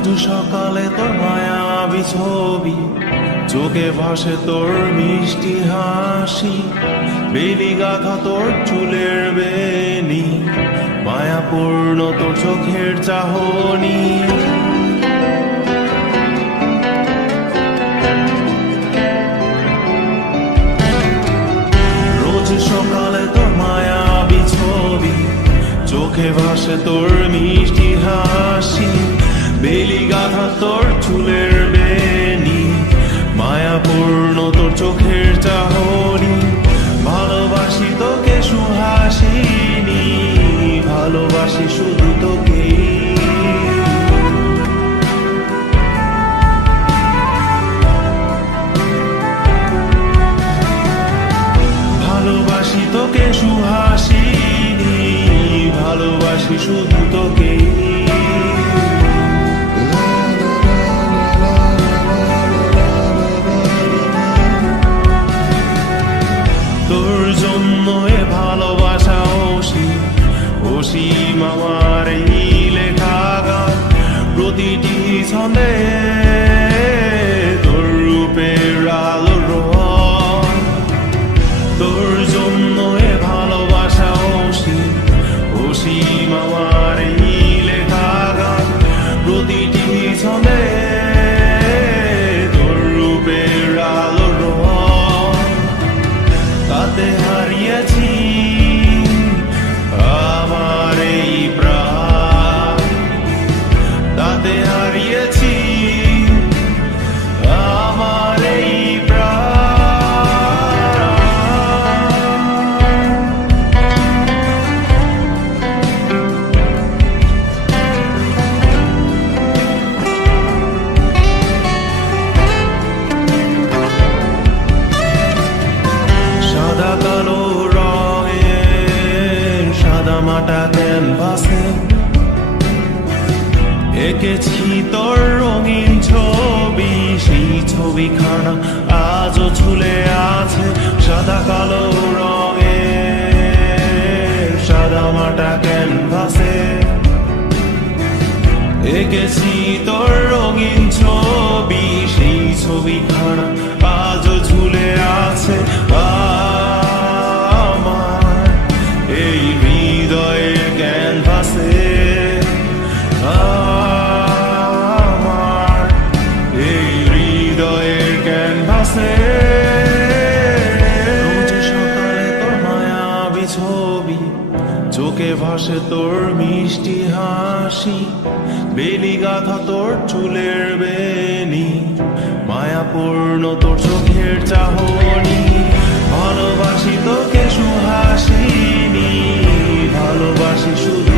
রোজ সকালে তোর মায়াবী ছবি, চোখে ভাসে তোর মিষ্টি হাসি, বেলি গাথা তোর চুলের বেনি, মায়াপূর্ণ তোর চোখের চাহনি। রোজ সকালে তোর মায়াবী ছবি, চোখে ভাসে তোর মিষ্টি হাসি, বেলি গাথা তোর চুলের বেনি, মায়াপূর্ণ তোর চোখের চাহনি। ভালোবাসি তোকে সুহাসিনী, ভালোবাসি শুধু তোকে। ভালোবাসি তোকে সুহাসিনী, ভালোবাসি শুধু তোকে। তোর জন্য এ ভালোবাসা অসীম আমার এই লেখা গান, প্রতিটি ছন্দে তোর রূপের আলো রং। তোর জন্য এ ভালোবাসা অসীম আমার এই লেখা গান, প্রতিটি ছন্দে তোর রূপের আলো রং। তাতে হারিয়েছি আমার এই প্রাণ, তাতে হারিয়েছি আমার এই সাদা কালো রঙের সাদামাটা ক্যানভাসে এঁকেছি তোর রঙিন ছবি, সেই ছবিখানা আজও ঝুলে আছে। সাদা কালো রঙের সাদামাটা ক্যানভাসে এঁকেছি তোর রঙিন ছবি, সেই ছবিখানা আজও ঝুলে আছে আমার এই হৃদয়ের ক্যানভাসে। আমার এই হৃদয়ের ক্যানভাসে রোজ সকালে তোর মায়াবী ছবি, চোখে ভাসে তোর মিষ্টি হাসি, বেলি গাথা তোর চুলের বেনি, মায়াপূর্ণ তোর চোখের চাহনি। ভালোবাসি তোকে সুহাসিনী, ভালোবাসি শুধু